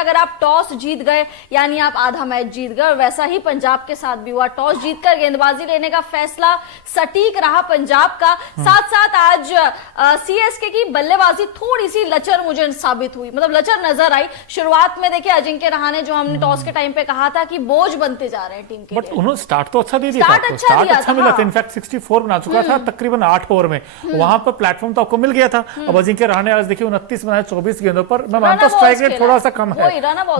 अगर आप टॉस जीत गए यानी आप आधा मैच जीत गए, और वैसा ही पंजाब के साथ भी हुआ। टॉस जीतकर गेंदबाजी लेने का फैसला सटीक रहा पंजाब का। साथ साथ आज सीएसके की बल्लेबाजी थोड़ी सी लचर मुझे साबित हुई, मतलब लचर नजर आई। शुरुआत में देखिए अजिंक्य रहाणे, जो हमने टॉस के टाइम पे कहा था कि बोझ बनते जा रहे हैं टीम के, बट उन्होंने स्टार्ट तो अच्छा दे दिया था, स्टार्ट अच्छा मिला था। इनफैक्ट 64 बना चुका था तकरीबन 8 ओवर में, वहां पर प्लेटफॉर्म तो आपको मिल गया था। अब अजिंक्य रहाणे आज देखिए 29 बनाए 24 गेंदों पर। मैं मानता हूं स्ट्राइक रेट थोड़ा सा कम है,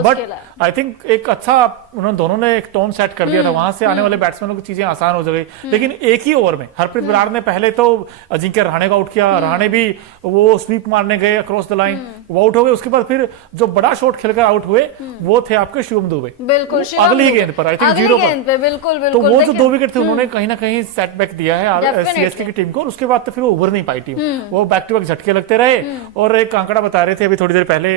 बट आई थिंक एक अच्छा उन्होंने दोनों ने एक टोन सेट कर दिया था, वहां से आने वाले बैट्समैनों की चीजें आसान हो गई। लेकिन एक ही ओवर में हरप्रीत बराड़ ने पहले तो अजिंक्य रहाणे को आउट किया, रहाणे भी वो स्वीप मारने गए अक्रॉस द लाइन, वो आउट हो गए। उसके बाद फिर जो बड़ा शॉट खेलकर आउट हुए वो थे आपके शिवम दुबे, बिल्कुल अगली गेंद पर, आई थिंक 0 पर। बिल्कुल तो वो जो 2 विकेट थे उन्होंने कहीं ना कहीं सेटबैक दिया है सीएसके की टीम को। उसके बाद तो फिर वो उभर नहीं पाई टीम, वो बैक टू बैक झटके लगते रहे। और एक आंकड़ा बता रहे थे अभी थोड़ी देर पहले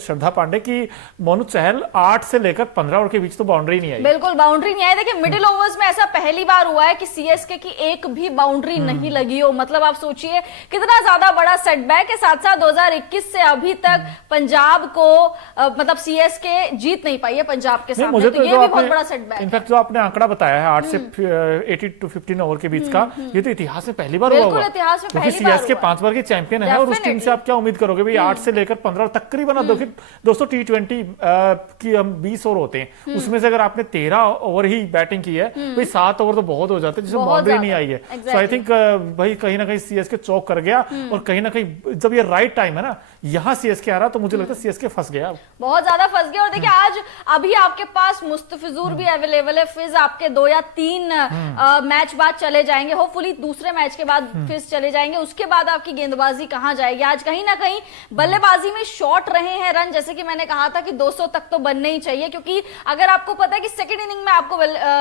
श्रद्धा पांडे की, मोनू चहल 8 से लेकर 15 ओवर के बीच तो बाउंड्री नहीं आई। बिल्कुल बाउंड्री नहीं आई। देखिए मिडिल ओवर्स में ऐसा पहली बार हुआ है कि सीएसके की एक भी बाउंड्री नहीं लगी हो, मतलब आप सोचिए कितना ज्यादा बड़ा सेटबैक है। साथ साथ 2021 से अभी तक पंजाब को मतलब सीएसके जीत नहीं पाई है पंजाब के सामने, तो ये भी बहुत बड़ा सेटबैक। इनफैक्ट जो आपने आंकड़ा बताया है 8 से 18 to 15 ओवर के बीच का, ये तो इतिहास में पहली बार हुआ होगा, क्योंकि सीएसके 5 बार की चैंपियन है। और उस टीम से आप क्या उम्मीद करोगे भाई? 8 से लेकर 15 तकरीबन दोस्तों T20 की हम 20 ओवर होते हैं, उसमें से अगर आपने 13 ओवर ही बैटिंग की है भाई, 7 ओवर तो बहुत हो जाते हैं जिसमें बाउंड्री नहीं आई है। सो आई थिंक भाई कहीं ना कहीं सीएसके चौक कर गया, और कहीं ना कहीं जब ये राइट टाइम है ना, यहाँ सीएसके आ रहा, तो मुझे लगता है सीएसके फंस गया, बहुत ज्यादा फंस गया। और देखिए आज अभी आपके पास मुस्तफिजुर भी अवेलेबल है, फिज आपके 2 या 3 मैच बाद चले जाएंगे, होपफुली दूसरे मैच के बाद फिज चले जाएंगे। उसके बाद आपकी गेंदबाजी कहां जाएगी? आज कहीं ना कहीं बल्लेबाजी में शॉर्ट रहे हैं रन, जैसे कि मैंने कहा था कि 200 तक तो बनने ही चाहिए, क्योंकि अगर आपको पता है कि सेकंड इनिंग में आपको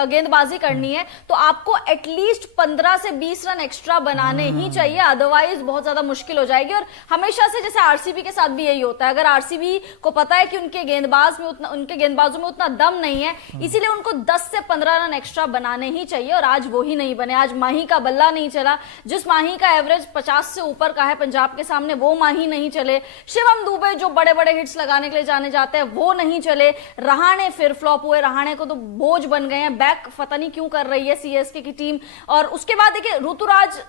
गेंदबाजी करनी है तो आपको एटलीस्ट 15 से 20 रन एक्स्ट्रा बनाने ही चाहिए, अदरवाइज बहुत ज्यादा मुश्किल हो जाएगी। और हमेशा से जैसे आरसीबी के साथ भी यही होता है, अगर आरसीबी को पता है कि उनके गेंदबाजों में उतना दम नहीं है, इसीलिए उनको 10 से 15 रन एक्स्ट्रा बनाने ही चाहिए, और आज वो ही नहीं बने। आज माही का बल्ला नहीं चला, जिस माही का एवरेज 50 से ऊपर का है पंजाब के सामने, वो माही नहीं चले। शिवम दुबे जो बड़े बड़े हिट्स लगाने के लिए जाने जाते हैं वो नहीं चले। रहाणे फिर फ्लॉप हुए, रहाणे को तो बोझ बन गए हैं, बैक पता नहीं क्यों कर रही है सीएसके की टीम। और उसके बाद देखिए ऋतुराज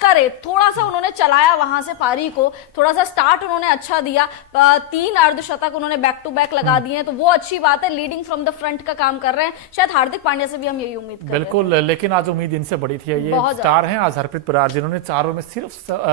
करे, थोड़ा सा उन्होंने चलाया वहां से पारी को, थोड़ा सा स्टार्ट उन्होंने अच्छा दिया, 3 अर्धशतक उन्होंने बैक टू बैक लगा दिए हैं, तो वो अच्छी बात है। लीडिंग फ्रॉम द फ्रंट का काम कर रहे हैं, शायद हार्दिक पांड्या से भी हम यही उम्मीद कर रहे हैं। बिल्कुल, लेकिन आज उम्मीद इनसे बड़ी थी। ये स्टार हैं आज हरप्रीत बराड़, जिन्होंने 4 ओवर में सिर्फ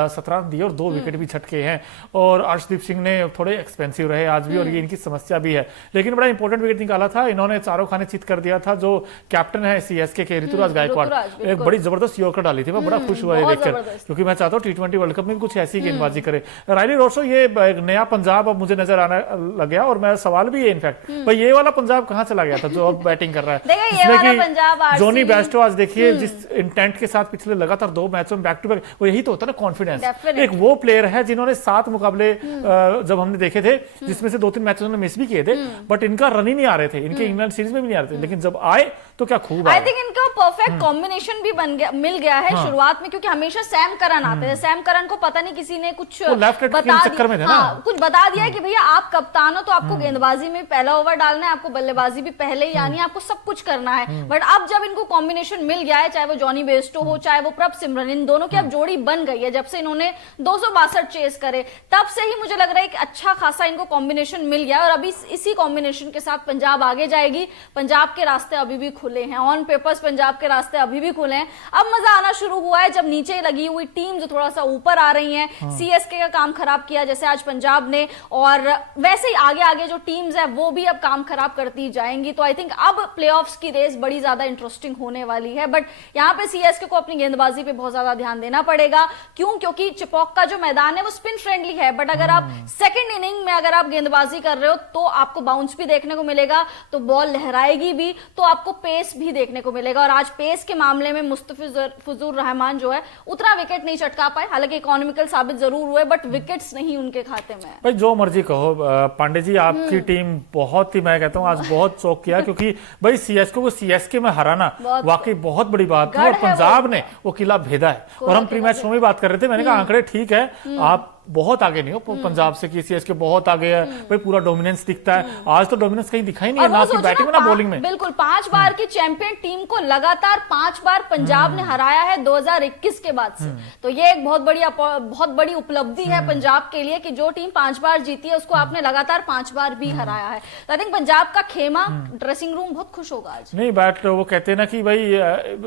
17 रन दिए और 2 विकेट भी झटके हैं। और अर्शदीप सिंह ने थोड़े एक्सपेंसिव रहे आज भी, और ये इनकी समस्या भी है, लेकिन बड़ा इंपॉर्टेंट विकेट निकाला था इन्होंने, चारों खाने चित कर दिया था। जो कैप्टन है सीएसके के ऋतुराज गायकवाड़, एक बड़ी जबरदस्त यॉर्कर डाली थी, मैं बड़ा खुश हुआ देखकर, क्योंकि मैं चाहता हूं T20 वर्ल्ड कप में कुछ ऐसी गेंदबाजी करे। रायली रोड्सो, ये एक नया पंजाब अब मुझे नजर आने लग गया, और मेरा सवाल भी है इनफैक्ट भाई ये वाला पंजाब कहां चला गया था जो अब बैटिंग कर रहा है? इसमें जॉनी बेस्टो आज देखिए जिस इंटेंट के साथ पिछले लगातार 2 मैचों में बैक टू बैक, वो यही तो होता है ना कॉन्फिडेंस। एक वो प्लेयर है जिन्होंने 7 मुकाबले जब हमने देखे थे, जिसमें से 2-3 मैच उन्होंने मिस भी किए थे, बट इनका रन ही नहीं आ रहे थे, इनके इंग्लैंड सीरीज में भी नहीं आ रहे थे, लेकिन जब आए तो क्या खूब आई थिंक इनका परफेक्ट कॉम्बिनेशन भी बन गया, मिल गया है शुरुआत में, क्योंकि हमेशा सैम करन आते थे। सैम करन को पता नहीं किसी ने कुछ कुछ बता दिया कि भैया आप कप्तान हो तो आपको गेंदबाजी में पहला ओवर डालना है, आपको बल्लेबाजी भी पहले ही आनी है, आपको सब कुछ करना है। बट अब जब इनको कॉम्बिनेशन मिल गया है, चाहे वो जॉनी बेस्टो हो चाहे वो प्रभ सिमरन, इन दोनों की अब जोड़ी बन गई है। जब से इन्होंने 262 चेस करे तब से ही मुझे लग रहा है कि अच्छा खासा इनको कॉम्बिनेशन मिल गया, और अभी इसी कॉम्बिनेशन के साथ पंजाब आगे जाएगी। पंजाब के रास्ते अभी भी खुले हैं, ऑन पेपर्स पंजाब के रास्ते अभी भी खुले हैं। अब मजा आना शुरू हुआ है जब नीचे लगी हुई टीम जो थोड़ा सा ऊपर आ रही है। सीएसके का काम खराब किया जैसे आज पंजाब ने, और वैसे ही आगे आगे जो टीम्स है वो भी अब काम खराब करती जाएंगी। तो आई थिंक अब प्लेऑफ्स की रेस बड़ी ज्यादा इंटरेस्टिंग होने वाली है। बट यहाँ पे सीएसके को अपनी गेंदबाजी पे बहुत ज्यादा ध्यान देना पड़ेगा। क्यों? क्योंकि चिपॉक का जो मैदान है वो स्पिन फ्रेंडली है, बट अगर आप सेकेंड इनिंग में अगर आप गेंदबाजी कर रहे हो तो आपको बाउंस भी देखने को मिलेगा, तो बॉल लहराएगी भी, तो आपको पेस भी देखने को मिलेगा। और आज पेस के मामले में मुस्तफिजुर रहमान जो है उतना विकेट नहीं चटका पाए, हालांकि इकोनॉमिकल साबित जरूर हुए, बट विकेट्स नहीं उनके खाते में। भाई जो मर्जी कहो पांडे जी, आपकी टीम बहुत ही, मैं कहता हूं आज बहुत चौक किया, क्योंकि भाई सीएसके को सीएसके में हराना वाकई बहुत बड़ी बात है, और पंजाब ने वो किला भेदा है। और हम प्री मैच शो में बात कर रहे थे, मैंने कहा आंकड़े ठीक है, आप बहुत आगे नहीं हो पंजाब से कि सीएसके बहुत आगे है भाई, पूरा डोमिनेंस दिखता है। आज तो डोमिनेंस कहीं दिखा ही नहीं है, ना कि बैटिंग में ना बॉलिंग में। बिल्कुल 5 बार की चैंपियन टीम को लगातार 5 बार पंजाब ने हराया है 2021 के बाद से। तो ये एक बहुत बड़ी उपलब्धि है पंजाब के लिए कि जो टीम 5 बार जीती है उसको आपने लगातार 5 बार भी हराया है। तो आई थिंक पंजाब का खेमा, ड्रेसिंग रूम बहुत खुश होगा आज। नहीं बैट वो कहते हैं ना कि भाई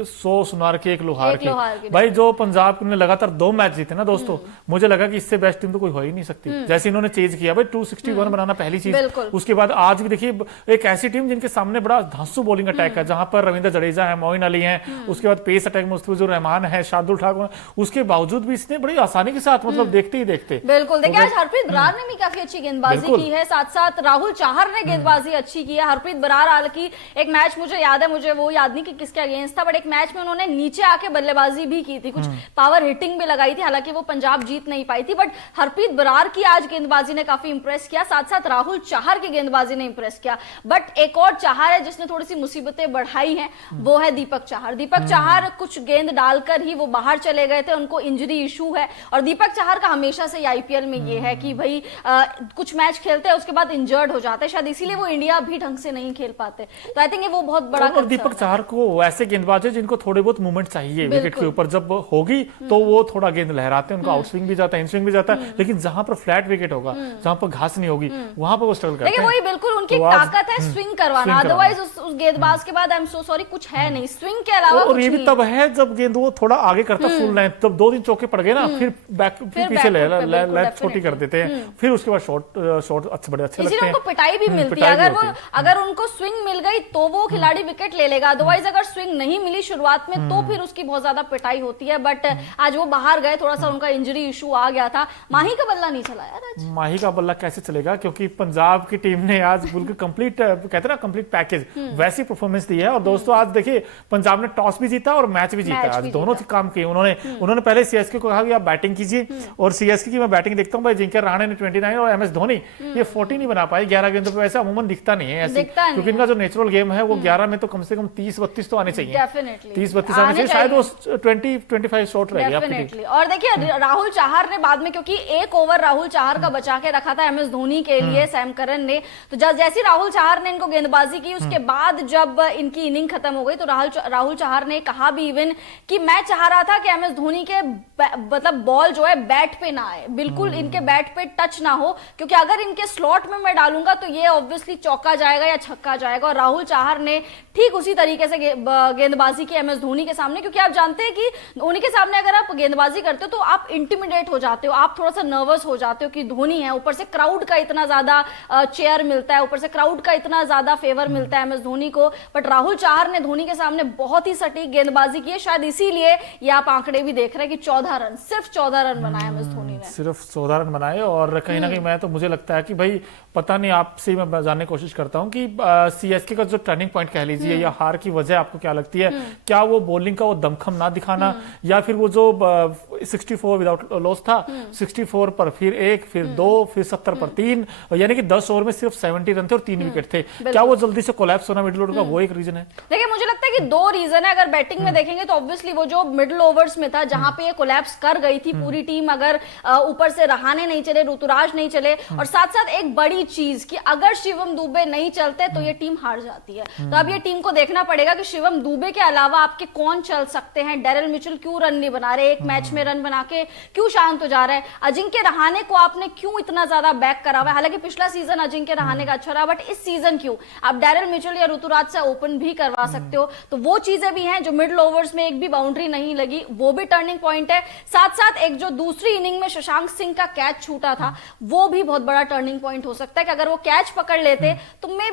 100 सुनार के एक लोहार के भाई, जो पंजाब ने लगातार 2 मैच जीते ना दोस्तों, मुझे लगा कि इससे बेस्ट टीम तो कोई हो ही नहीं सकती। जैसे इन्होंने चेज किया भाई 261 बनाना पहली चीज, उसके बाद आज भी देखिए एक ऐसी टीम जिनके सामने बड़ा धांसू बॉलिंग अटैक है, जहां पर रविंद्र जडेजा है, मोइन अली है, उसके बाद पेस अटैक में मुस्तफिजुर रहमान है, शार्दुल ठाकुर, उसके बावजूद भी इसने बड़ी आसानी के साथ मतलब देखते ही देखते। बिल्कुल देखिए आज हरप्रीत बरार ने भी काफी अच्छी गेंदबाजी की है, साथ साथ राहुल चाहर ने गेंदबाजी अच्छी की है। हरप्रीत बरार हालांकि एक मैच मुझे याद है, मुझे वो याद नहीं कि किसके अगेंस्ट था, बट एक मैच में उन्होंने नीचे आके बल्लेबाजी भी की थी, कुछ पावर हिटिंग भी लगाई थी, हालांकि वो पंजाब जीत नहीं पाई थी। बट हरप्रीत बरार की आज गेंदबाजी ने काफी इंप्रेस किया, साथ साथ राहुल चाहर की गेंदबाजी ने इंप्रेस किया। बट एक और चाहर है जिसने थोड़ी सी मुसीबतें बढ़ाई हैं, वो है दीपक चाहर। दीपक चाहर कुछ गेंद डालकर ही वो बाहर चले गए थे, उनको इंजरी इशू है। और दीपक चाहर का हमेशा से आईपीएल में ये है कि भाई कुछ मैच खेलते हैं उसके बाद इंजर्ड हो जाते हैं, शायद इसीलिए वो इंडिया भी ढंग से नहीं खेल पाते। तो आई थिंक ये वो बहुत बड़ा। और दीपक चाहर को वैसे गेंदबाज है जिनको थोड़े बहुत मूवमेंट चाहिए विकेट के ऊपर, जब होगी तो वो थोड़ा गेंद लहराते हैं, उनका आउट स्विंग भी जाता है, इन स्विंग भी जाता है, लेकिन जहां पर फ्लैट विकेट होगा, जहां पर घास नहीं होगी, वहां पर वो स्ट्रगल करते हैं। वही बिल्कुल उनकी ताकत है स्विंग करवाना, अदरवाइज उस गेंदबाज के बाद आई एम सो सॉरी कुछ है नहीं स्विंग के अलावा। और ये भी तब है जब गेंद वो थोड़ा आगे करता फुल लेंथ, तब 2 दिन चौके पड़ गए ना, फिर पीछे लेंथ छोटी कर देते हैं, फिर उसके बाद शॉट अच्छे बड़े अच्छे लगते हैं, उनको पिटाई भी मिलती है। अगर उनको स्विंग मिल गई तो वो खिलाड़ी विकेट ले लेगा, अदरवाइज अगर स्विंग नहीं मिली शुरुआत में तो फिर उसकी बहुत ज्यादा पिटाई होती है। बट आज वो बाहर गए, थोड़ा सा उनका इंजरी इशू आ गया था। माही का बल्ला नहीं चला यार आज। माही का बल्ला कैसे चलेगा, क्योंकि पंजाब की टीम ने आज बिल्कुल कंप्लीट कहते हैं ना कंप्लीट पैकेज वैसी परफॉर्मेंस दी है। और दोस्तों आज देखिए पंजाब ने टॉस भी जीता और मैच भी जीता, आज दोनों काम किए उन्होंने पहले सीएसके को कहा कि आप बैटिंग कीजिए, और सीएसके की मैं बैटिंग देखता हूं भाई, जिंके रहाणे ने 29 और एमएस धोनी ये 40 नहीं बना पाए 11 गेंदों पे, वैसे अमूमन दिखता नहीं है ऐसे, क्योंकि इनका जो नेचुरल गेम है वो 11 में तो कम से कम 30-32 तो आने चाहिए, 30-32 आने चाहिए, शायद वो 20-25 शॉट रहेगी। और देखिए राहुल चाहर ने बाद में, क्योंकि एक ओवर राहुल चाहर का बचा के रखा था एमएस धोनी के लिए सैम करन ने, तो जैसे राहुल चाहर ने इनको गेंदबाजी की उसके बाद जब इनकी इनिंग खत्म हो गई तो राहुल चाहर ने कहा भी इवन कि मैं चाह रहा था कि एमएस धोनी के मतलब बॉल जो है बैट पे ना आए, बिल्कुल इनके बैट पे टच ना हो, क्योंकि अगर इनके स्लॉट में मैं डालूंगा तो ये ऑब्वियसली चौका जाएगा या छक्का जाएगा। और राहुल चाहर ने ठीक उसी तरीके से गेंदबाजी की एमएस धोनी के सामने, क्योंकि आप जानते हैं कि धोनी के सामने अगर आप गेंदबाजी करते हो तो आप इंटिमिडेट हो जाते हो, आप थोड़ा सा नर्वस हो जाते हो कि धोनी है, ऊपर से क्राउड का इतना ज्यादा चेयर मिलता है, ऊपर से क्राउड का इतना ज्यादा फेवर मिलता है एमएस धोनी को। बट राहुल चाहर ने धोनी के सामने बहुत ही सटीक गेंदबाजी की है, शायद इसीलिए ये आप आंकड़े भी देख रहे हैं कि 14 रन, सिर्फ 14 रन बनाए एमएस धोनी ने, सिर्फ 14 रन बनाए। और कहीं ना कहीं मैं तो मुझे लगता है कि भाई पता नहीं, आपसे मैं जानने की कोशिश करता हूं कि सीएसके का जो टर्निंग पॉइंट कह लीजिए या हार की वजह आपको क्या लगती है, क्या वो बॉलिंग का वो दमखम ना दिखाना, या फिर वो जो 64 विदाउट लॉस था, 64 पर फिर 1 फिर 2 फिर 70 पर 3, यानी कि 10 ओवर में सिर्फ 70 रन थे और 3 विकेट थे, क्या वो जल्दी से कोलैप्स होना मिडिल ओवर का वो एक रीजन है? देखिए मुझे लगता है कि 2 रीजन है। अगर बैटिंग में देखेंगे तो ऑब्वियसली वो जो मिडिल ओवर्स में था जहां पे ये कोलैप्स कर गई थी पूरी टीम, अगर ऊपर से रहाणे नहीं चले, ऋतुराज नहीं चले, और साथ साथ एक बड़ी चीज कि अगर शिवम दुबे नहीं चलते तो ये टीम हार जाती है। तो अब ये टीम को देखना पड़ेगा कि शिवम दुबे के अलावा आपके कौन चल सकते हैं। डेरिल मिचेल क्यों रन नहीं बना रहे, एक मैच में रन बना के क्यों शांत हो जा रहा है, अजिंक्य रहाणे को आपने क्यों इतना ज्यादा बैक करा हुआ है, हालांकि पिछला सीजन अजिंक्य रहाणे का अच्छा रहा, बट इस सीजन क्यों आप डेरिल मिचेल या ऋतुराज से ओपन भी करवा सकते हो। तो वो चीजें भी हैं, जो मिडिल ओवर्स में एक भी बाउंड्री नहीं लगी, वो भी टर्निंग पॉइंट है। साथ साथ एक जो दूसरी इनिंग में शशांक सिंह का कैच छूटा था, वो भी बहुत बड़ा टर्निंग पॉइंट हो सकता है कि अगर वो कैच पकड़ लेते तो मे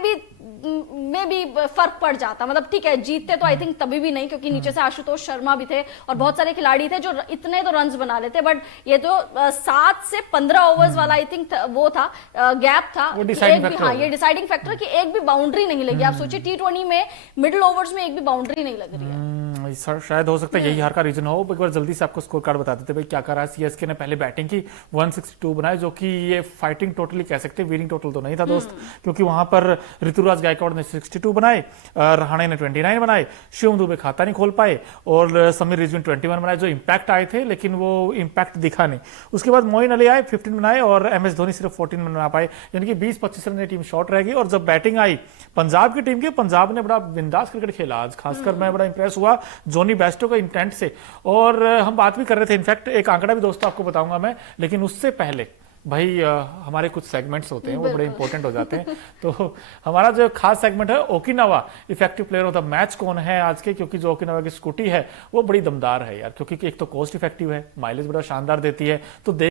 भी फर्क पड़ जाता। मतलब ठीक है जीतते तो आई थिंक तभी भी नहीं, क्योंकि नीचे से आशुतोष शर्मा भी थे और बहुत सारे खिलाड़ी थे जो इतने तो रन्स बना लेते, बट ये तो 7 से 15 ओवर्स वाला आई थिंक वो था, गैप था, ये डिसाइडिंग फैक्टर कि एक भी बाउंड्री नहीं लगी। आप सोचिए T20 में मिडिल ओवर्स में एक भी बाउंड्री नहीं लग रही है। शायद हो सकता है यही हार का रीजन हो। एक बार जल्दी से आपको स्कोर कार्ड बता देते भाई क्या करा। सीएसके ने पहले बैटिंग की 162 बनाए, जो कि ये फाइटिंग टोटली कह सकते हैं, विनिंग टोटल तो नहीं था दोस्त, क्योंकि वहां पर ऋतुराज गायकवाड़ ने 62 बनाए, रहाणे ने 29 बनाए, शिवम दुबे खाता नहीं खोल पाए और समीर रिजवी 21 बनाए, जो इंपैक्ट आए थे लेकिन वो इंपैक्ट दिखा नहीं। उसके बाद मोइन अली आए 15 बनाए और एमएस धोनी सिर्फ 14 बना पाए, यानी कि 20-25 रन की टीम शॉर्ट रह गई। और जब बैटिंग आई पंजाब की टीम की, पंजाब ने बड़ा बिंदास क्रिकेट खेला आज, खासकर मैं बड़ा इंप्रेस हुआ जोनी बेस्टो के इंटेंट से। और हम बात भी कर रहे थे, इनफैक्ट एक आंकड़ा भी दोस्तों आपको बताऊंगा मैं, लेकिन उससे पहले भाई हमारे कुछ सेगमेंट्स होते हैं वो बड़े इंपॉर्टेंट हो जाते हैं। तो हमारा जो खास सेगमेंट है Okinawa effective player of the match कौन है आज के, क्योंकि जो ओकिनावा की स्कूटी है वो बड़ी दमदार है यार, क्योंकि एक तो कॉस्ट इफेक्टिव है, माइलेज बड़ा शानदार देती है। तो